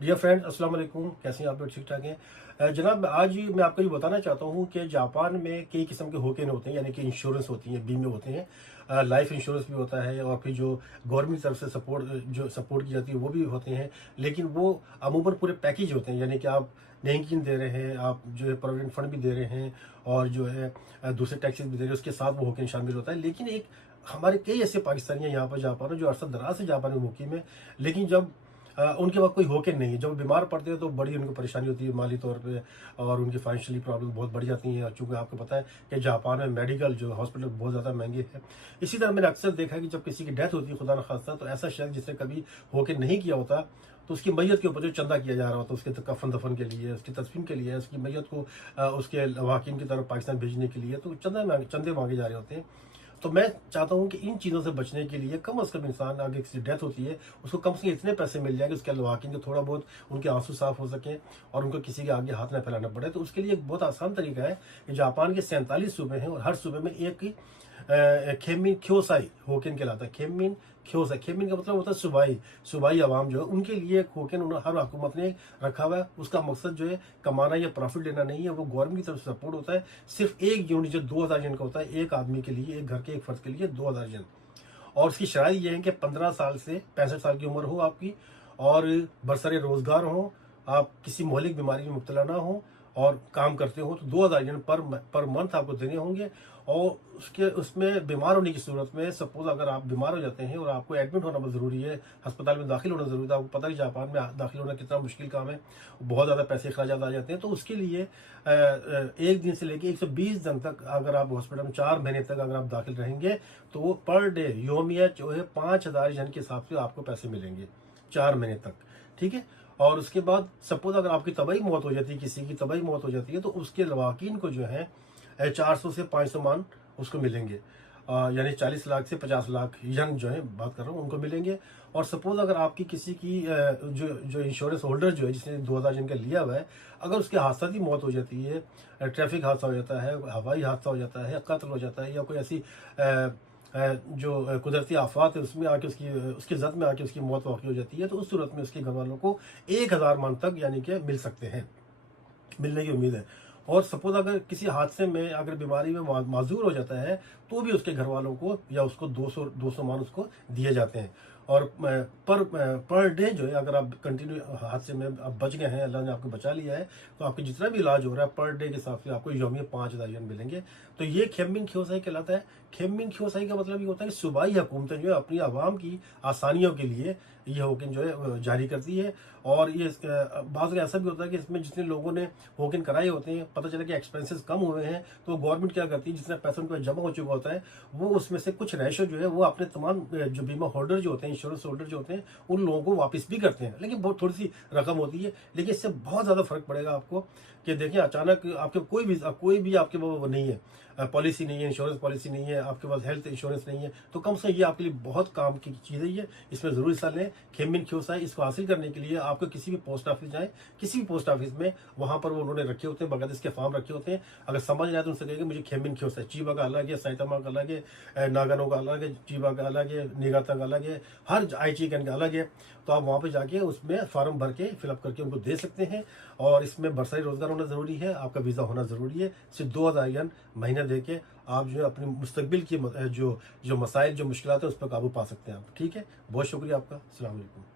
Dear friends, अस्सलाम वालेकुम। कैसे हैं आप लोग? ठीक ठाक हैं? जनाब, आज मैं आपको ये बताना चाहता हूँ कि जापान में कई किस्म के होकेन होते हैं, यानी कि इंश्योरेंस होती हैं, बीमे होते हैं। लाइफ इंश्योरेंस भी होता है और फिर जो गवर्नमेंट की तरफ से सपोर्ट की जाती है वो भी होते हैं। लेकिन वो अमूमन पूरे पैकेज होते हैं, यानी कि आप बैंकिंग दे रहे हैं, आप जो है प्रोविडेंट फंड भी दे रहे हैं और जो है दूसरे टैक्सेस भी दे रहे हैं, उसके साथ वो होकेन शामिल होता है। लेकिन एक हमारे कई ऐसे पाकिस्तानी हैं यहाँ पर जापान में जो अरसा दराज से जापान में मुकीम है, लेकिन जब उनके पास कोई होके नहीं है, जब बीमार पड़ते हैं तो बड़ी उनको परेशानी होती है माली तौर पे, और उनकी फाइनेंशियली प्रॉब्लम बहुत बढ़ जाती हैं। चूँकि आपको पता है कि जापान में मेडिकल जो हॉस्पिटल बहुत ज़्यादा महंगे हैं। इसी तरह मैंने अक्सर देखा है कि जब किसी की डेथ होती है, खुदा न खास्ता, तो ऐसा शख्स जिसने कभी होके नहीं किया होता, तो उसकी मैयत के ऊपर जो चंदा किया जा रहा होता है, उसके कफन दफन के लिए, उसकी तदफीन के लिए, उसकी मैयत को उसके लवाकिन की तरफ पाकिस्तान भेजने के लिए, तो चंदे मांगे जा रहे होते हैं। तो मैं चाहता हूँ कि इन चीज़ों से बचने के लिए कम अज़ कम इंसान अगर किसी डेथ होती है, उसको कम से कम इतने पैसे मिल जाए कि उसके लवाकिन के थोड़ा बहुत उनके आंसू साफ हो सकें और उनको किसी के आगे हाथ न फैलाना पड़े। तो उसके लिए एक बहुत आसान तरीका है कि जापान के 47 सूबे हैं और हर सूबे में एक ही खेमिन ख्योसाई होकेन कहलाता है। खेमिन ख्योसाई, खेमिन का मतलब होता है सूबाई। सूबाई आवाम जो है उनके लिए एक होकेन हर हुकूमत ने रखा हुआ है। उसका मकसद जो है कमाना या प्रॉफिट लेना नहीं है, वो गवर्नमेंट की तरफ से सपोर्ट होता है। सिर्फ एक यूनिट जो 2000 जन का होता है, एक आदमी के लिए, एक घर के एक फर्द के लिए 2000 जन। और उसकी शराइ ये है कि 15 साल से 65 साल की उम्र हो आपकी, और बरसरे रोजगार हो, आप किसी मौलिक बीमारी में मुब्तला ना हो और काम करते हो, तो 2000 yen पर मंथ आपको देने होंगे। और उसके उसमें बीमार होने की सूरत में, सपोज अगर आप बीमार हो जाते हैं और आपको एडमिट होना बहुत ज़रूरी है, अस्पताल में दाखिल होना ज़रूरी है, आपको पता है जापान में दाखिल होना कितना मुश्किल काम है, बहुत ज़्यादा पैसे अखराजात आ जाते हैं। तो उसके लिए एक दिन से लेकर 120 दिन तक अगर आप हॉस्पिटल में 4 महीने तक अगर आप दाखिल रहेंगे, तो वो पर डे योमिया जो है 5000 जन के हिसाब से आपको पैसे मिलेंगे 4 महीने तक। ठीक है। और उसके बाद सपोज अगर आपकी तबाही मौत हो जाती है, किसी की तबाही मौत हो जाती है, तो उसके लवाकिन को जो है 400 से 500 मान उसको मिलेंगे। यानी 40 लाख से 50 लाख यन जो है बात कर रहा हूँ उनको मिलेंगे। और सपोज अगर आपकी किसी की जो जो इंश्योरेंस होल्डर जो है जिसने 2000 जन का लिया हुआ है, अगर उसके हादसा की मौत हो जाती है, ट्रैफिक हादसा हो जाता है, हवाई हादसा हो जाता है, कत्ल हो जाता है, या कोई ऐसी जो कुदरती आफात है उसमें आके उसकी जद में आके उसकी मौत वाक़ई हो जाती है, तो उस सूरत में उसके घर वालों को 1000 मान तक यानी कि मिल सकते हैं, मिलने की उम्मीद है। और सपोज अगर किसी हादसे में अगर बीमारी में माजूर हो जाता है, तो भी उसके घर वालों को या उसको 200 मान उसको दिए जाते हैं। और पर डे जो है, अगर आप कंटिन्यू हादसे में आप बच गए हैं, अल्लाह ने आपको बचा लिया है, तो आपके जितना भी इलाज हो रहा है पर डे के हिसाब से आपको यौमिया 5000 yen मिलेंगे। तो ये खेमिन ख्योसाई कहलाता है। खेमिन ख्योसाई का मतलब ये होता है कि सूबाई हुकूमतें जो है अपनी आवाम की आसानियों के लिए ये होकिन जो है जारी करती है। और ये बाज़ ऐसा भी होता है कि इसमें जितने लोगों ने होकिन कराए होते हैं, पता चला कि एक्सपेंसेस कम हुए हैं, तो गवर्नमेंट क्या करती है, जितना पैसा उनके पास जमा हो चुका होता है, वो उसमें से कुछ रेशो जो है वो अपने तमाम जो बीमा होल्डर जो होते हैं, इंश्योरेंस होल्डर जो होते हैं, उन लोगों को वापस भी करते हैं। लेकिन बहुत थोड़ी सी रकम होती है, लेकिन इससे बहुत ज़्यादा फर्क पड़ेगा आपको कि देखिए अचानक आपके कोई भी आपके वो नहीं है, पॉलिसी नहीं है, इंश्योरेंस पॉलिसी नहीं है, आपके पास हेल्थ इंश्योरेंस नहीं है, तो कम से कम ये आपके लिए बहुत काम की चीज़ है। ये इसमें ज़रूर हिस्सा लें। खेमिन ख्योसाई इसको हासिल करने के लिए आपको किसी भी पोस्ट ऑफिस जाएं, किसी भी पोस्ट ऑफिस में, वहाँ पर वो उन्होंने रखे होते हैं, बाकायदा इसके फॉर्म रखे होते हैं। अगर समझ नहीं आए तो उनसे कहेंगे मुझे खेमिन ख्योसाई, चीबा का अलग है, साइतामा का अलग है, नागानो का अलग है, चीबा का अलग है, निगाता का अलग है, हर आईची का अलग है। तो आप वहाँ पर जाके उसमें फॉर्म भर के फिलअप करके उनको दे सकते हैं। और इसमें बरसरी रोजगार होना ज़रूरी है, आपका वीज़ा होना ज़रूरी है। सिर्फ 2000 yen महीना दे के आप जो है अपनी मुस्तकबिल की जो जो मसाइल जो मुश्किलात है उस पर काबू पा सकते हैं आप। ठीक है, बहुत शुक्रिया आपका। अस्सलाम वालेकुम।